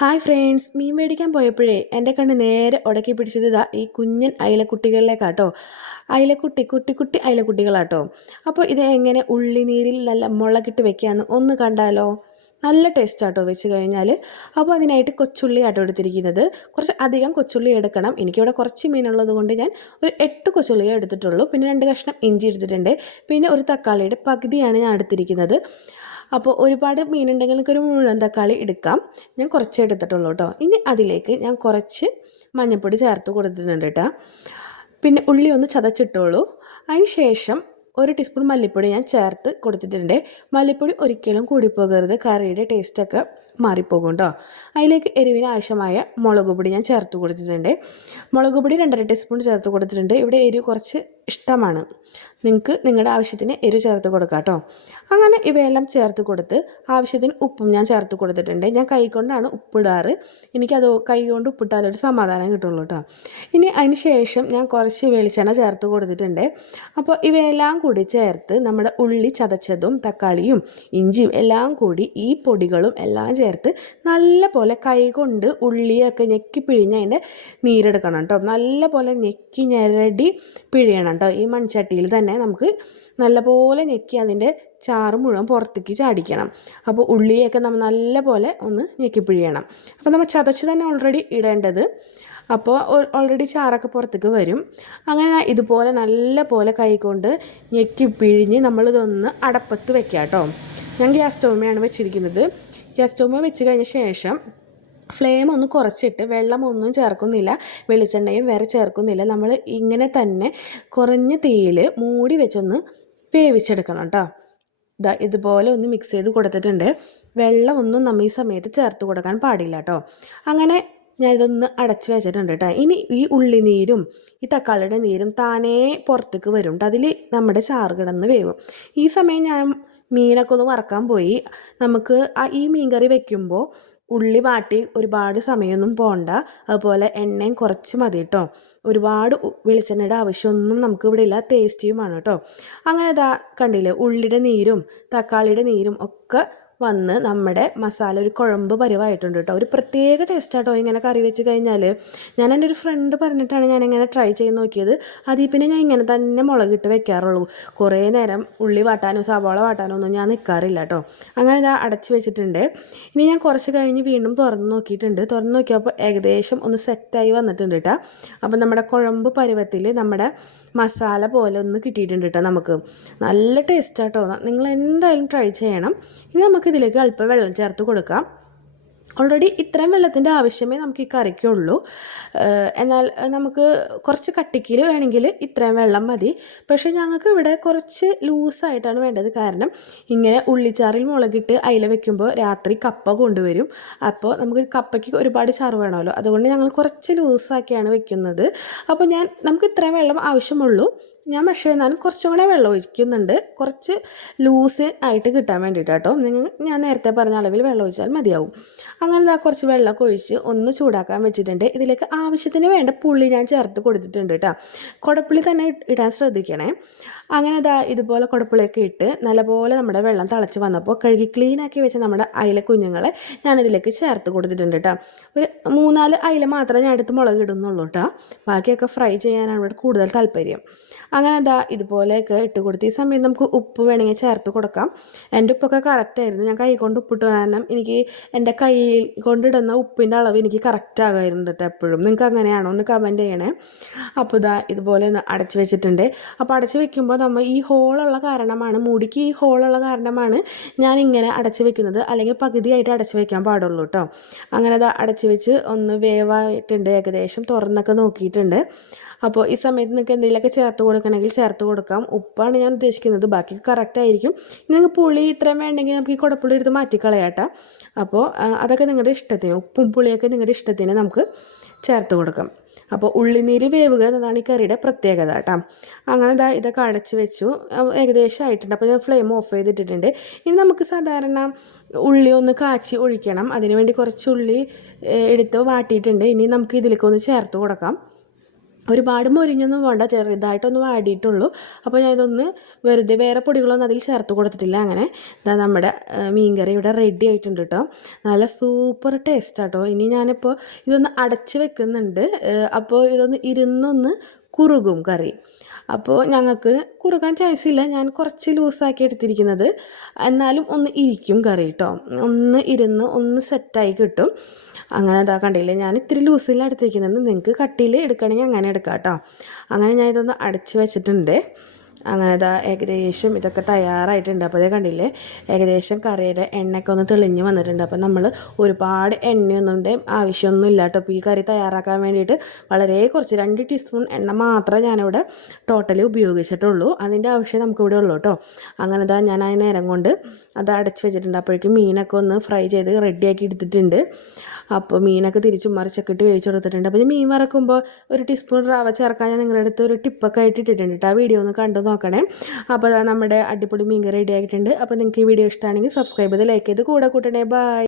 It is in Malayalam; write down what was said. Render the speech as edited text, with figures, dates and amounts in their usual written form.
ഹായ് ഫ്രണ്ട്സ്, മീൻ മേടിക്കാൻ പോയപ്പോഴേ എൻ്റെ കണ്ണ് നേരെ ഉടക്കി പിടിച്ചത് ഇതാ ഈ കുഞ്ഞൻ അയിലക്കുട്ടികളിലേക്കാട്ടോ. അയിലക്കുട്ടി കുട്ടി കുട്ടി അയിലക്കുട്ടികളാട്ടോ. അപ്പോൾ ഇത് എങ്ങനെ ഉള്ളിനീരിൽ നല്ല മുളകിട്ട് വെക്കാമെന്ന് ഒന്ന് കണ്ടാലോ. നല്ല ടേസ്റ്റാട്ടോ വെച്ച് കഴിഞ്ഞാൽ. അപ്പോൾ അതിനായിട്ട് കൊച്ചുള്ളി ആട്ടോ എടുത്തിരിക്കുന്നത്. കുറച്ച് അധികം കൊച്ചുള്ളി എടുക്കണം. എനിക്കിവിടെ കുറച്ച് മീനുള്ളത് കൊണ്ട് ഞാൻ ഒരു 8 കൊച്ചുള്ളിയെ എടുത്തിട്ടുള്ളൂ. പിന്നെ 2 കഷ്ണം ഇഞ്ചി എടുത്തിട്ടുണ്ട്. പിന്നെ ഒരു തക്കാളിയുടെ പകുതിയാണ് ഞാൻ എടുത്തിരിക്കുന്നത്. അപ്പോൾ ഒരുപാട് മീനുണ്ടെങ്കിൽ എനിക്കൊരു മുഴുവൻ തക്കാളി എടുക്കാം. ഞാൻ കുറച്ചേ എടുത്തിട്ടുള്ളൂ കേട്ടോ. ഇനി അതിലേക്ക് ഞാൻ കുറച്ച് മഞ്ഞൾപ്പൊടി ചേർത്ത് കൊടുത്തിട്ടുണ്ട് കേട്ടോ. പിന്നെ ഉള്ളി ഒന്ന് ചതച്ചിട്ടോളൂ. അതിന് ശേഷം 1 ടീസ്പൂൺ മല്ലിപ്പൊടി ഞാൻ ചേർത്ത് കൊടുത്തിട്ടുണ്ട്. മല്ലിപ്പൊടി ഒരിക്കലും കൂടിപ്പോകരുത്, കറിയുടെ ടേസ്റ്റൊക്കെ മാറിപ്പോകും കേട്ടോ. അതിലേക്ക് എരിവിന് ആവശ്യമായ മുളക് പൊടി ഞാൻ ചേർത്ത് കൊടുത്തിട്ടുണ്ട്. മുളക് പൊടി 2.5 ടീസ്പൂൺ ചേർത്ത് കൊടുത്തിട്ടുണ്ട്. ഇവിടെ എരിവ് കുറച്ച് ഇഷ്ടമാണ്, നിങ്ങൾക്ക് നിങ്ങളുടെ ആവശ്യത്തിന് എരിവ് ചേർത്ത് കൊടുക്കാം കേട്ടോ. അങ്ങനെ ഇവയെല്ലാം ചേർത്ത് കൊടുത്ത് ആവശ്യത്തിന് ഉപ്പും ഞാൻ ചേർത്ത് കൊടുത്തിട്ടുണ്ട്. ഞാൻ കൈ കൊണ്ടാണ് ഉപ്പിടാറ്, എനിക്കത് കൈ കൊണ്ട് ഉപ്പിട്ടാലൊരു സമാധാനം കിട്ടുള്ളൂ കേട്ടോ. ഇനി അതിന് ശേഷം ഞാൻ കുറച്ച് വെളിച്ചെണ്ണ ചേർത്ത് കൊടുത്തിട്ടുണ്ട്. അപ്പോൾ ഇവയെല്ലാം കൂടി ചേർത്ത് നമ്മുടെ ഉള്ളി ചതച്ചതും തക്കാളിയും ഇഞ്ചിയും എല്ലാം കൂടി ഈ പൊടികളും എല്ലാം ചേർത്ത് നല്ല പോലെ കൈ കൊണ്ട് ഉള്ളിയൊക്കെ ഞെക്കി പിഴിഞ്ഞ് അതിൻ്റെ നീരെടുക്കണം കേട്ടോ. നല്ല പോലെ ഞെക്കി ഞെരടി പിഴിയണം കേട്ടോ. ഈ മൺചട്ടിയിൽ തന്നെ നമുക്ക് നല്ലപോലെ ഞെക്കി അതിൻ്റെ ചാറ് മുഴുവൻ പുറത്തേക്ക് ചാടിക്കണം. അപ്പോൾ ഉള്ളിയൊക്കെ നമ്മൾ നല്ല പോലെ ഒന്ന് ഞെക്കി പിഴിയണം. അപ്പോൾ നമ്മൾ ചതച്ച് തന്നെ ഓൾറെഡി ഇടേണ്ടത്. അപ്പോൾ ഓൾറെഡി ചാറൊക്കെ പുറത്തേക്ക് വരും. അങ്ങനെ ഇതുപോലെ നല്ല പോലെ കൈകൊണ്ട് ഞെക്കി പിഴിഞ്ഞ് നമ്മളിതൊന്ന് അടപ്പത്ത് വെക്കാം കേട്ടോ. ഞാൻ ഗ്യാസ് സ്റ്റൗമ്മയാണ് വെച്ചിരിക്കുന്നത്. ഗ്യാസ് സ്റ്റൗമ്മ വെച്ച് കഴിഞ്ഞ ശേഷം ഫ്ലെയിം ഒന്ന് കുറച്ചിട്ട് വെള്ളമൊന്നും ചേർക്കുന്നില്ല, വെളിച്ചെണ്ണയും വേറെ ചേർക്കുന്നില്ല. നമ്മൾ ഇങ്ങനെ തന്നെ കുറഞ്ഞ തീയിൽ മൂടി വെച്ചൊന്ന് വേവിച്ചെടുക്കണം കേട്ടോ. ഇതുപോലെ ഒന്ന് മിക്സ് ചെയ്ത് കൊടുത്തിട്ടുണ്ട്. വെള്ളമൊന്നും നമ്മൾ ഈ സമയത്ത് ചേർത്ത് കൊടുക്കാൻ പാടില്ല കേട്ടോ. അങ്ങനെ ഞാനിതൊന്ന് അടച്ച് വെച്ചിട്ടുണ്ട് കേട്ടോ. ഇനി ഈ ഉള്ളിനീരും ഈ തക്കാളിയുടെ നീരും താനേ പുറത്തേക്ക് വരും കേട്ടോ. അതിൽ നമ്മുടെ ചാറ് കിടന്ന് വേവും. ഈ സമയം ഞാൻ മീനൊക്കെ ഒന്ന് വറക്കാൻ പോയി. നമുക്ക് ഈ മീൻ കറി വെക്കുമ്പോൾ ഉള്ളി വാട്ടി ഒരുപാട് സമയമൊന്നും പോകണ്ട. അതുപോലെ എണ്ണയും കുറച്ച് മതി കേട്ടോ. ഒരുപാട് വെളിച്ചെണ്ണയുടെ ആവശ്യമൊന്നും നമുക്ക് ഇവിടെ ഇല്ല, ടേസ്റ്റിയുമാണ് കേട്ടോ. അങ്ങനെ കണ്ടില്ലേ, ഉള്ളിയുടെ നീരും തക്കാളിയുടെ നീരും ഒക്കെ വന്ന് നമ്മുടെ മസാല ഒരു കുഴമ്പ് പരിവായിട്ടുണ്ട് കേട്ടോ. ഒരു പ്രത്യേക ടേസ്റ്റാട്ടോ ഇങ്ങനെ കറി വെച്ച് കഴിഞ്ഞാൽ. ഞാൻ എൻ്റെ ഒരു ഫ്രണ്ട് പറഞ്ഞിട്ടാണ് ഞാനിങ്ങനെ ട്രൈ ചെയ്ത് നോക്കിയത്. അതിൽ പിന്നെ ഞാൻ ഇങ്ങനെ തന്നെ മുളകിട്ട് വെക്കാറുള്ളൂ. കുറേ നേരം ഉള്ളി വാട്ടാനോ സവാള വാട്ടാനോ ഒന്നും ഞാൻ നിൽക്കാറില്ല കേട്ടോ. അങ്ങനെ അടച്ച് വെച്ചിട്ടുണ്ട്. ഇനി ഞാൻ കുറച്ച് കഴിഞ്ഞ് വീണ്ടും തുറന്ന് നോക്കിയിട്ടുണ്ട്. തുറന്ന് നോക്കിയപ്പോൾ ഏകദേശം ഒന്ന് സെറ്റായി വന്നിട്ടുണ്ട് കേട്ടോ. അപ്പം നമ്മുടെ കുഴമ്പ് പരുവത്തിൽ നമ്മുടെ മസാല പോലെ ഒന്ന് കിട്ടിയിട്ടുണ്ട് കേട്ടോ. നമുക്ക് നല്ല ടേസ്റ്റാട്ടോ. നിങ്ങൾ എന്തായാലും ട്രൈ ചെയ്യണം. ഇനി നമുക്ക് ഇതിലേക്ക് അല്പം വെള്ളം ചേർത്ത് കൊടുക്കാം. ഓൾറെഡി ഇത്രയും വെള്ളത്തിൻ്റെ ആവശ്യമേ നമുക്ക് ഈ കറിക്കുള്ളൂ. എന്നാൽ നമുക്ക് കുറച്ച് കട്ടിക്കിൽ വേണമെങ്കിൽ ഇത്രയും വെള്ളം മതി. പക്ഷേ ഞങ്ങൾക്ക് ഇവിടെ കുറച്ച് ലൂസായിട്ടാണ് വേണ്ടത്. കാരണം ഇങ്ങനെ ഉള്ളിച്ചാറിൽ മുളകിട്ട് അയില വെക്കുമ്പോൾ രാത്രി കപ്പ കൊണ്ടുവരും. അപ്പോൾ നമുക്ക് കപ്പയ്ക്ക് ഒരുപാട് ചാറ് വേണമല്ലോ, അതുകൊണ്ട് ഞങ്ങൾ കുറച്ച് ലൂസാക്കിയാണ് വെക്കുന്നത്. അപ്പോൾ നമുക്ക് ഇത്രയും വെള്ളം ആവശ്യമുള്ളൂ. ഞാൻ പക്ഷേ എന്നാലും കുറച്ചും കൂടെ വെള്ളം ഒഴിക്കുന്നുണ്ട്, കുറച്ച് ലൂസ് ആയിട്ട് കിട്ടാൻ വേണ്ടിയിട്ട് കേട്ടോ. ഞാൻ നേരത്തെ പറഞ്ഞ അളവിൽ വെള്ളം ഒഴിച്ചാൽ മതിയാവും. അങ്ങനെ കുറച്ച് വെള്ളമൊക്കെ ഒഴിച്ച് ഒന്ന് ചൂടാക്കാൻ വെച്ചിട്ടുണ്ട്. ഇതിലേക്ക് ആവശ്യത്തിന് വേണ്ട പുളി ഞാൻ ചേർത്ത് കൊടുത്തിട്ടുണ്ട് കേട്ടോ. കുടപ്പുളി തന്നെ ഇടാൻ ശ്രദ്ധിക്കണേ. അങ്ങനെ ഇതുപോലെ കുടപ്പുളിയൊക്കെ ഇട്ട് നല്ലപോലെ നമ്മുടെ വെള്ളം തിളച്ച് വന്നപ്പോൾ കഴുകി ക്ലീനാക്കി വെച്ച നമ്മുടെ അയില കുഞ്ഞുങ്ങളെ ഞാനിതിലേക്ക് ചേർത്ത് കൊടുത്തിട്ടുണ്ട് കേട്ടോ. ഒരു 3-4 അയില മാത്രമേ ഞാൻ എടുത്ത് മുളക് ഇടുന്നുള്ളൂ കേട്ടോ. ബാക്കിയൊക്കെ ഫ്രൈ ചെയ്യാനാണ് ഇവിടെ കൂടുതൽ താല്പര്യം. അങ്ങനെ ഇതുപോലെയൊക്കെ ഇട്ട് കൊടുത്ത് ഈ സമയം നമുക്ക് ഉപ്പ് വേണമെങ്കിൽ ചേർത്ത് കൊടുക്കാം. എൻ്റെ ഉപ്പൊക്കെ കറക്റ്റായിരുന്നു. ഞാൻ കൈ കൊണ്ട് ഉപ്പിട്ട് കാരണം എനിക്ക് എൻ്റെ കൈ കൊണ്ടിടുന്ന ഉപ്പിൻ്റെ അളവ് എനിക്ക് കറക്റ്റ് ആകുമായിരുന്നു കേട്ടോ എപ്പോഴും. നിങ്ങൾക്ക് അങ്ങനെയാണോ ഒന്ന് കമൻറ്റ് ചെയ്യണേ. അപ്പോൾ ഇതുപോലെ ഒന്ന് അടച്ച് വെച്ചിട്ടുണ്ട്. അപ്പോൾ അടച്ച് വെക്കുമ്പോൾ നമ്മൾ ഈ ഹോളുള്ള കാരണമാണ്, മൂടിക്ക് ഈ ഹോളുള്ള കാരണമാണ് ഞാൻ ഇങ്ങനെ അടച്ച് വെക്കുന്നത്. അല്ലെങ്കിൽ പകുതിയായിട്ട് അടച്ച് വെക്കാൻ പാടുള്ളൂ കേട്ടോ. അങ്ങനെ അടച്ച് വെച്ച് ഒന്ന് വേവായിട്ടുണ്ട്, ഏകദേശം തുറന്നൊക്കെ നോക്കിയിട്ടുണ്ട്. അപ്പോൾ ഈ സമയത്ത് നിങ്ങൾക്ക് എന്തെങ്കിലുമൊക്കെ ചേർത്ത് കൊടുക്കണമെങ്കിൽ ചേർത്ത് കൊടുക്കാം. ഉപ്പാണ് ഞാൻ ഉദ്ദേശിക്കുന്നത്, ബാക്കി കറക്റ്റായിരിക്കും. നിങ്ങൾക്ക് പുളി ഇത്രയും വേണമെങ്കിൽ നമുക്ക് ഈ കുടപ്പുളി എടുത്ത് മാറ്റിക്കളയാട്ടോ. അപ്പോൾ അതൊക്കെ നിങ്ങളുടെ ഇഷ്ടത്തിന്, ഉപ്പും പുളിയൊക്കെ നിങ്ങളുടെ ഇഷ്ടത്തിന് നമുക്ക് ചേർത്ത് കൊടുക്കാം. അപ്പോൾ ഉള്ളിനീര് വേവുക എന്നതാണ് ഈ കറിയുടെ പ്രത്യേകത കേട്ടോ. അങ്ങനെ ഇതൊക്കെ അടച്ച് വെച്ചു, ഏകദേശം ആയിട്ടുണ്ട്. അപ്പോൾ ഞാൻ ഫ്ലെയിം ഓഫ് ചെയ്തിട്ടിട്ടുണ്ട്. ഇനി നമുക്ക് സാധാരണ ഉള്ളി ഒന്ന് കാച്ചി ഒഴിക്കണം. അതിനുവേണ്ടി കുറച്ച് ഉള്ളി എടുത്ത് വാട്ടിയിട്ടുണ്ട്. ഇനി നമുക്ക് ഇതിലേക്ക് ഒന്ന് ചേർത്ത് കൊടുക്കാം. ഒരുപാട് മൊരിഞ്ഞൊന്നും വേണ്ട, ചെറുതായിട്ടൊന്ന് വാടിയിട്ടുള്ളൂ. അപ്പോൾ ഞാൻ ഇതൊന്ന് വെറുതെ വേറെ പൊടികളൊന്നും അതിൽ ചേർത്ത് കൊടുത്തിട്ടില്ല. അങ്ങനെ ഇതാ നമ്മുടെ മീൻകറി ഇവിടെ റെഡി ആയിട്ടുണ്ട് കേട്ടോ. നല്ല സൂപ്പർ ടേസ്റ്റാട്ടോ. ഇനി ഞാനിപ്പോൾ ഇതൊന്ന് അടച്ച് വെക്കുന്നുണ്ട്. അപ്പോൾ ഇതൊന്ന് ഇരുന്നൊന്ന് കുറുകും കറി. അപ്പോൾ ഞങ്ങൾക്ക് കുറുകാൻ ചാൻസ് ഇല്ല, ഞാൻ കുറച്ച് ലൂസാക്കി എടുത്തിരിക്കുന്നത്. എന്നാലും ഒന്ന് ഇരിക്കും കറി കേട്ടോ, ഒന്ന് ഇരുന്ന് ഒന്ന് സെറ്റായി കിട്ടും. അങ്ങനെ അതാ കണ്ടില്ലേ, ഞാൻ ഇത്തിരി ലൂസിലാണ് എടുത്തിരിക്കുന്നത്. നിങ്ങൾക്ക് കട്ടിയിൽ എടുക്കണമെങ്കിൽ അങ്ങനെ എടുക്കാം കേട്ടോ. അങ്ങനെ ഞാൻ ഇതൊന്ന് അടച്ച് വെച്ചിട്ടുണ്ട്. അങ്ങനെ ഇതാ ഏകദേശം ഇതൊക്കെ തയ്യാറായിട്ടുണ്ട്. അപ്പോൾ ഇതേ കണ്ടില്ലേ, ഏകദേശം കറിയുടെ എണ്ണയൊക്കെ ഒന്ന് തെളിഞ്ഞ് വന്നിട്ടുണ്ട്. അപ്പോൾ നമ്മൾ ഒരുപാട് എണ്ണയൊന്നും ആവശ്യമൊന്നും ഇല്ല കേട്ടോ. അപ്പോൾ ഈ കറി തയ്യാറാക്കാൻ വേണ്ടിയിട്ട് വളരെ കുറച്ച് 2 ടീസ്പൂൺ എണ്ണ മാത്രമേ ഞാനിവിടെ ടോട്ടലി ഉപയോഗിച്ചിട്ടുള്ളൂ. അതിൻ്റെ ആവശ്യം നമുക്കിവിടെ ഉള്ളൂ കേട്ടോ. അങ്ങനെ ഇതാ ഞാൻ ആ നേരം കൊണ്ട് അത് അടച്ച് വെച്ചിട്ടുണ്ട്. അപ്പോഴേക്കും മീനൊക്കെ ഒന്ന് ഫ്രൈ ചെയ്ത് റെഡിയാക്കി എടുത്തിട്ടുണ്ട്. അപ്പോൾ മീനൊക്കെ തിരിച്ചും മറിച്ചൊക്കെ ഇട്ട് വേവിച്ച് കൊടുത്തിട്ടുണ്ട്. അപ്പോൾ മീൻ വറക്കുമ്പോൾ 1 ടീസ്പൂൺ റവ ചേർക്കാൻ ഞാൻ നിങ്ങളുടെ അടുത്ത് ഒരു ടിപ്പൊക്കെ ആയിട്ട് ഇട്ടിട്ടുണ്ട് കേട്ടോ. ആ വീഡിയോ ഒന്ന് കണ്ടു നോക്കണേ. അപ്പോൾ നമ്മുടെ അടിപൊളി മീൻ കറി റെഡി ആയിട്ടുണ്ട്. അപ്പോൾ നിങ്ങൾക്ക് ഈ വീഡിയോ ഇഷ്ടമാണെങ്കിൽ സബ്സ്ക്രൈബ് ചെയ്ത് ലൈക്ക് ചെയ്ത് കൂടെ കൂട്ടണേ. ബൈ.